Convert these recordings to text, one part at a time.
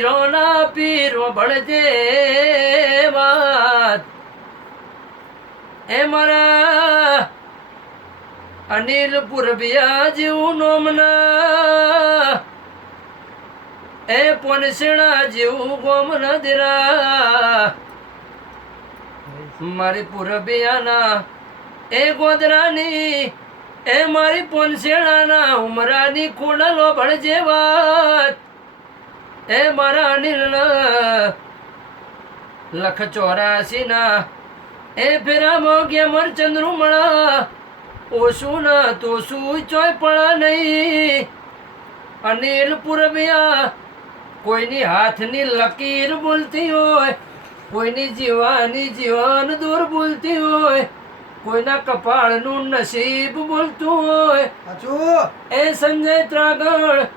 પીરોના પીરો ભણજે વાત એ મારા અનિલ પુરબિયા જેવું નોમના એ પોનસેણા જેવું ગોમ નદરા મારી પુરબિયાના એ ગોદરાની એ મારી પોનસેણાના ઉમરાની ખોડલો ભણજે વાત એ મારા અનિલ લખ 84 ના એ ફેરા મોગ્યા ચંદ્રુમણા ઓછું ન તો શું ચોય પડા નહીં અનિલ પુરબિયા કોઈની હાથની લકીર બોલતી હોય કોઈની જીવન દૂર બોલતી હોય કોઈના કપાળનું નસીબ બોલતું હોય એ સંજય ત્રાગણ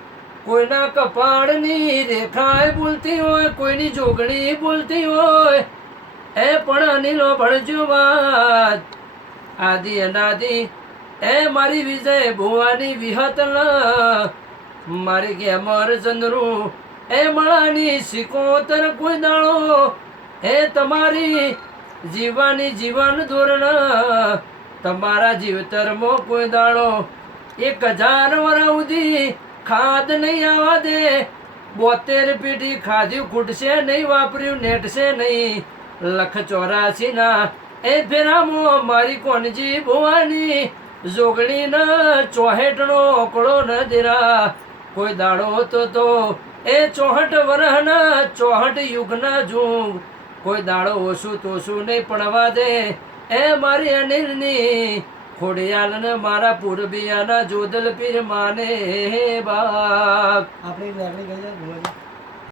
કોઈના કપાળની રેખાય બોલતી હોય કોઈની જોગણી બોલતી હોય એ પણ અનિલો ભણજો વાત આદિ અનાદિ એ મારી વિજય ભુવાની વિહતન મારી ગેમર ચંદ્રુ એ મળાની સિકોતર કોઈ દાડો એ તમારી જીવાની જીવન ધોરણ તમારા જીવતરમાં કોઈ દાડો 1000 વર્ષ સુધી ખાદ નહીં આવવા દે 72 પેઢી ખાધ્યું ખૂટશે નહીં વાપર્યું નેટશે નહીં લખ 84 ના એ ફેરામો મારી કોનજી ભુવાની જોગણી ન 64 નો ઓકળો ન દેરા કોઈ દાડો તો એ 64 વર્ષના 64 યુગના જુગ કોઈ દાડો ઓછું તોછું નહીં પડવા દે એ મારી અનિલની ખોડિયાલ ને મારા પુરબિયાના જોદલ પીર માને બાપ આપણે